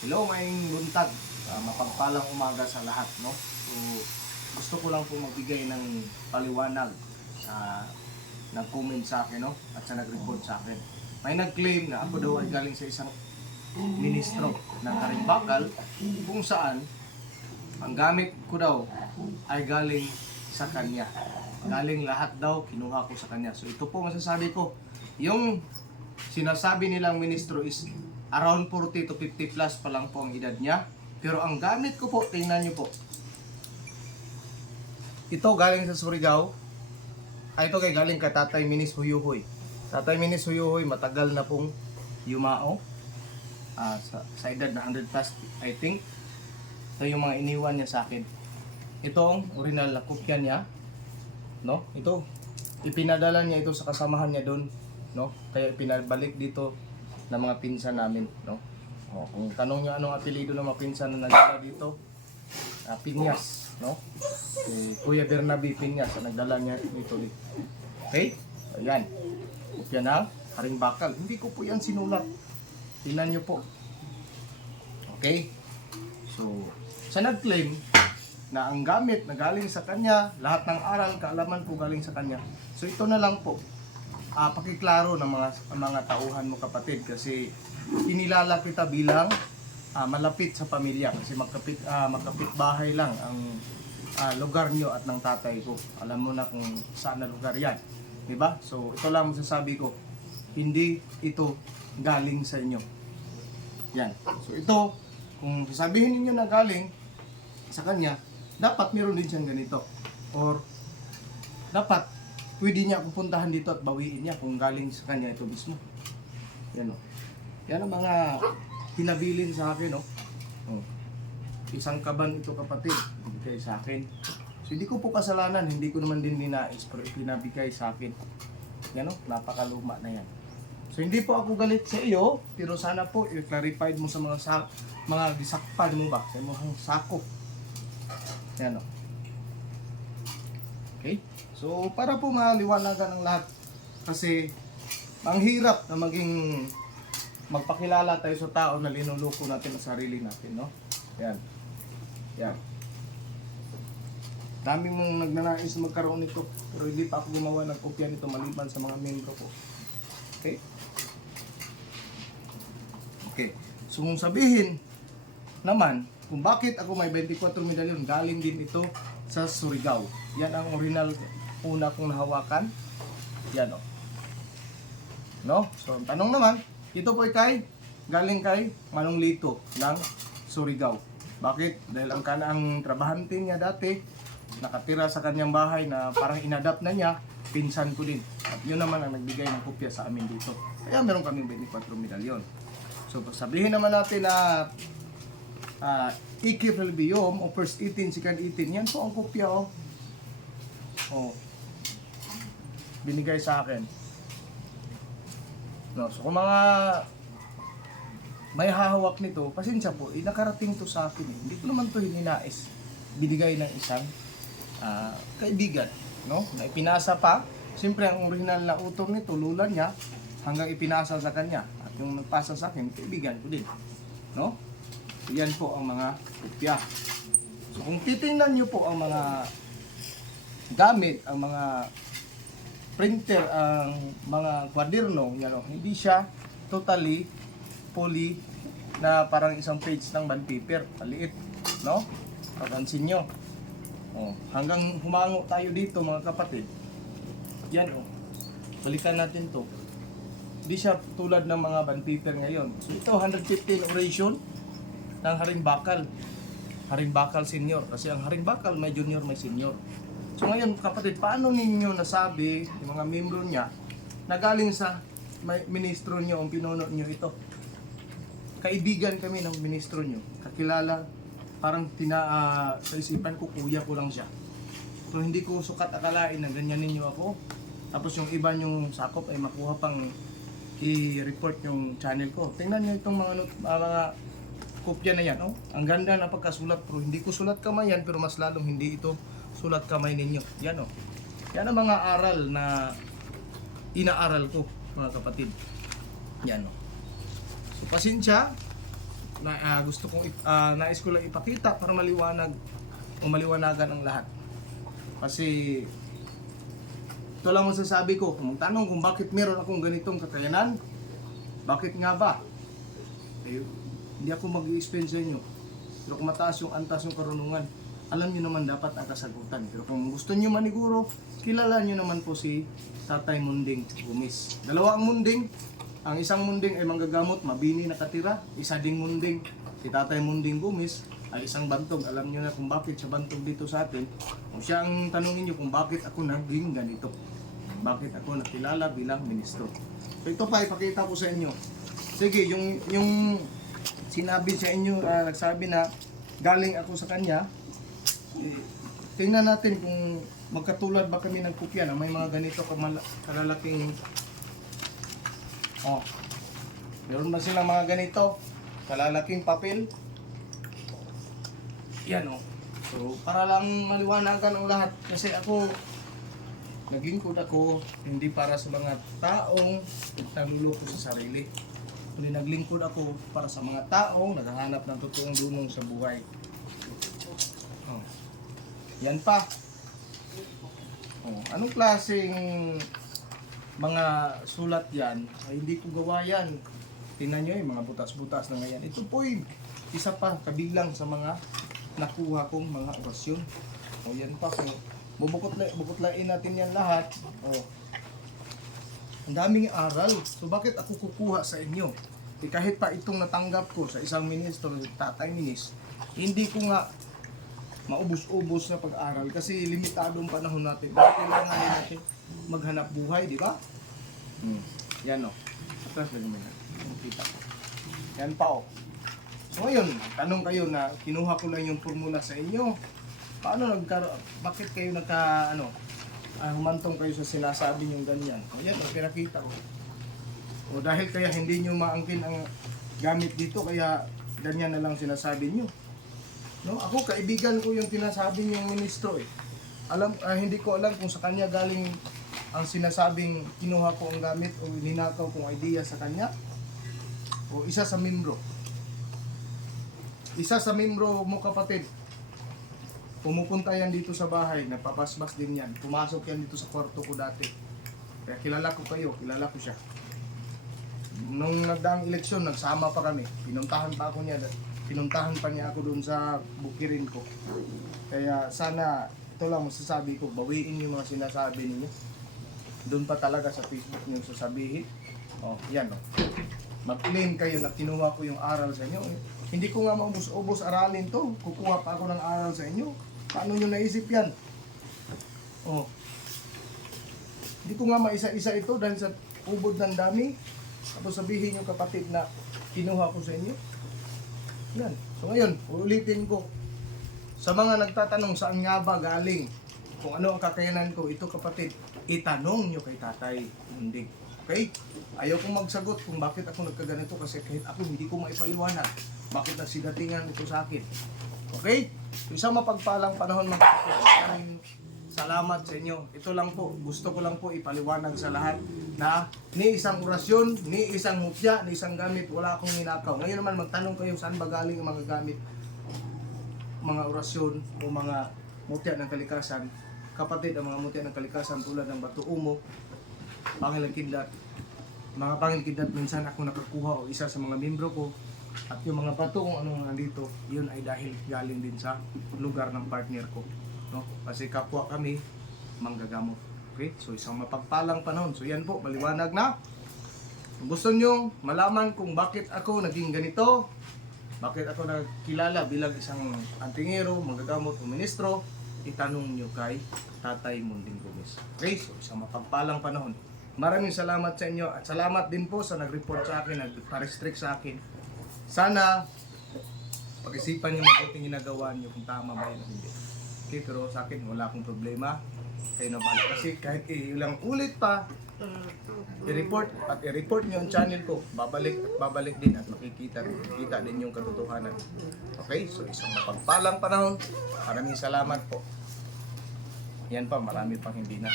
Hello, maing buntag. Mapagpalang umaga sa lahat, no? So, gusto ko lang po magbigay ng paliwanag sa nag-comment sa akin, no? At sa nag-report sa akin. May nag-claim na ako daw ay galing sa isang ministro ng Karimbakal kung saan ang gamit ko daw ay galing sa kanya. Galing lahat daw, kinuha ko sa kanya. So, ito po masasabi ko. Yung sinasabi nilang ministro is around 40 to 50 plus pa lang po ang edad niya. Pero ang gamit ko po, tingnan nyo po. Ito galing sa Surigao. Ito kay galing kay Tatay Minis Huyuhoy. Tatay Minis Huyuhoy, matagal na pong yumao. Sa edad na 100 plus, I think. Ito yung mga iniwan niya sa akin. Ito ang original na kopya niya. No? Ito, ipinadala niya ito sa kasamahan niya doon. No? Kaya pinabalik dito ng mga pinsan namin, no? Kung tanong niyo anong apelyido ng mga pinsan na nagdala dito, Piñas, no? Kuya Bernabe Piñas ang nagdala niya dito. Okay? Ayan. Kopya ng Karimbakal. Hindi ko po yan sinulat. Tingnan niyo po. Okay? So, sa nag-claim na ang gamit na galing sa kanya, lahat ng aral, kaalaman ko galing sa kanya. So, ito na lang po. Pakiklaro ng mga tauhan mo kapatid kasi inilala kita bilang malapit sa pamilya kasi magkapit bahay lang ang lugar nyo at ng tatay ko. Alam mo na kung saan na lugar yan, di ba? So ito lang masasabi ko, hindi ito galing sa inyo. Yan. So ito, kung sasabihin niyo na galing sa kanya, dapat meron din siyang ganito, or dapat pwede niya pupuntahan dito at bawiin niya kung galing sa kanya ito mismo. Yan o. Yan ang mga hinabilin sa akin, no? Isang kaban ito kapatid, ibigay sa akin. So hindi ko po kasalanan, hindi ko naman din ninais, pero ipinabigay sa akin. Yan o, napakaluma na yan. So hindi po ako galit sa iyo, pero sana po i-clarified mo sa mga gisakpan mo ba, sa mga sako. Yan o. Okay? So, para po maliwanagan ang lahat, kasi ang hirap na magpakilala tayo sa tao na linuloko natin ang sarili natin, no? Yan. Yan. Dami mong nagnanais magkaroon nito, pero hindi pa ako gumawa ng kopya nito maliban sa mga membro ko. Okay? Okay. So, kung sabihin naman, kung bakit ako may 24 medalyon, galing din ito sa Surigao. Yan ang original una kong nahawakan. Yan o. No? So, ang tanong naman, ito po ay galing kay Manong Lito ng Surigao. Bakit? Dahil ang trabahante niya dati, nakatira sa kanyang bahay na parang inadapt na niya, pinsan ko din. At yun naman ang nagbigay ng kopya sa amin dito. Kaya meron kaming 24 medalyon. So, sabihin naman natin na Ikip Relbium o first 18, second 18, yan po ang kopya o. Binigay sa akin. No, so kung mga may hahawak nito, pasensya po, nakarating to sa akin. Hindi ko naman to hininais. Binigay ng isang kaibigan, no? Na ipinasa pa. Siyempre ang original na author nito, lula niya, hanggang ipinasa sa kanya. At yung nagpasa sa akin, kaibigan ko din, no? So, yan po ang mga kopya. So kung titingnan niyo po ang mga gamit, ang mga printer, ang mga kwaderno, yan o, hindi siya totally poly na parang isang page ng bond paper, maliit, no? Papansin nyo. Hanggang humango tayo dito mga kapatid. Yan o. Balikan natin to. Hindi siya tulad ng mga bond paper ngayon. So ito 115 oration ng Karimbakal. Karimbakal senior. Kasi ang Karimbakal may junior, may senior. So ngayon kapatid, paano ninyo nasabi, yung mga membro niya, na galing sa ministro niyo, ang pinuno niyo ito? Kaibigan kami ng ministro niyo. Kakilala, parang sa isipan ko, kuya ko lang siya. So hindi ko sukat akalain na ganyan ninyo ako. Tapos yung iba yung sakop ay makuha pang i-report yung channel ko. Tingnan niyo itong mga kopya na yan. Oh. Ang ganda na pagkasulat, pero hindi ko sulat kamay yan, pero mas lalong hindi ito sulat kamay ninyo. Yan o. Yan ang mga aral na inaaral ko, mga kapatid. Yan o. So, pasensya gusto kong nais ko lang ipakita para maliwanag o maliwanagan ang lahat. Kasi ito lang masasabi ko, kung magtanong kung bakit meron akong ganitong kakayanan, bakit nga ba? Eh, hindi ako mag-i-explain sa inyo. Pero kung mataas yung antas yung karunungan, alam nyo naman dapat ang kasagutan. Pero kung gusto nyo maniguro, kilala nyo naman po si Tatay Munding Gumis. Dalawa ang Munding. Ang isang Munding ay manggagamot, mabini nakatira. Isa ding Munding, si Tatay Munding Gumis, ay isang bantog. Alam nyo na kung bakit siya bantog dito sa atin. Kung siya ang tanongin nyo kung bakit ako naging ganito. Bakit ako nakilala bilang ministro. So ito pa, ipakita ko sa inyo. Sige, yung sinabi sa inyo, nagsabi na galing ako sa kanya, tingnan natin kung magkatulad ba kami ng kopya na may mga ganito kalalaking meron ba silang mga ganito kalalaking papel yan so para lang maliwanagan ang lahat kasi ako naglingkod ako hindi para sa mga taong nagluloko sa sarili kundi naglingkod ako para sa mga taong naghahanap ng totoong dunong sa buhay. Yan pa. Anong klaseng mga sulat yan? Ay, hindi ko gawa yan. Tingnan nyo mga butas-butas na ngayon. Ito po isa pa kabilang sa mga nakuha kong mga orasyon. Yan pa. So, bubukotlain natin yan lahat. Ang daming aral. So bakit ako kukuha sa inyo? Kahit pa itong natanggap ko sa isang ministro, Tatay Minis, hindi ko nga maubos-ubos na pag-aral kasi limitadong panahon natin. Bakit kailangan natin maghanap buhay, di ba? Yan Tapos lagi mo na. Kita ko. Yan pa So ngayon, tanong kayo na kinuha ko lang yung formula sa inyo. Bakit kayo humantong kayo sa sinasabi nyo ganyan? Yan pinakita ko. Dahil kaya hindi nyo maangkin ang gamit dito, kaya ganyan na lang sinasabi nyo. Ako kaibigan ko yung tinasabi niyong ministro hindi ko alam kung sa kanya galing ang sinasabing kinuha ko ang gamit o ninakaw kong idea sa kanya o isa sa membro mo kapatid pumupunta yan dito sa bahay, napapasbas din yan, pumasok yan dito sa kwarto ko dati kaya kilala ko siya nung nagdaang eleksyon nagsama pa kami, pinuntahan pa niya ako doon sa bukirin ko. Kaya sana, ito lang masasabi ko, bawiin yung mga sinasabi ninyo. Doon pa talaga sa Facebook niyo sasabihin. Yan Mag-claim kayo na kinuha ko yung aral sa inyo. Hindi ko nga maubos-ubos aralin to. Kukuha pa ako ng aral sa inyo. Paano nyo naisip yan? Hindi ko nga maisa-isa ito dahil sa ubod ng dami. Tapos sabihin nyo kapatid na kinuha ko sa inyo. Yan. So ngayon, ulitin ko. Sa mga nagtatanong saan nga ba galing, kung ano ang kakayanan ko, ito kapatid, itanong nyo kay Tatay Munding. Okay? Ayaw kong magsagot kung bakit ako nagkaganito kasi kahit ako hindi ko maipaliwanag bakit nagsidatingan ito sa akin. Okay? So isang mapagpalang panahon mga kapatid. Salamat sa inyo. Ito lang po, gusto ko lang po ipaliwanag sa lahat na ni isang orasyon, ni isang mutya, ni isang gamit, wala akong ninakaw. Ngayon naman magtanong kayo saan ba galing ang mga gamit, mga orasyon o mga mutya ng kalikasan. Kapatid, ang mga mutya ng kalikasan tulad ng Bato Umo, Pangil Kidlat, mga Pangil Kidlat, minsan ako nakakuha o isa sa mga membro ko. At yung mga bato kung anong nandito, yun ay dahil galing din sa lugar ng partner ko. Kasi kapwa kami manggagamot. Okay? So isang mapagpalang panahon. So yan po, maliwanag na. Kung gusto nyo malaman kung bakit ako naging ganito, bakit ako nagkilala bilang isang antingero, manggagamot o ministro, itanong nyo kay Tatay Munding Gumis. Okay? So isang mapagpalang panahon. Maraming salamat sa inyo at salamat din po sa nag-report sa akin, nag-restrict sa akin. Sana pag-isipan nyo mabuting ginagawa nyo kung tama ba yun o hindi. Okay, pero sa akin wala akong problema. Kayo na bala. Kasi kahit ilang ulit pa i-report nyo ang channel ko, babalik din at makikita din yung katotohanan. Okay, so isang mapagpalang panahon. Maraming salamat po. Yan pa, marami pang hindi na.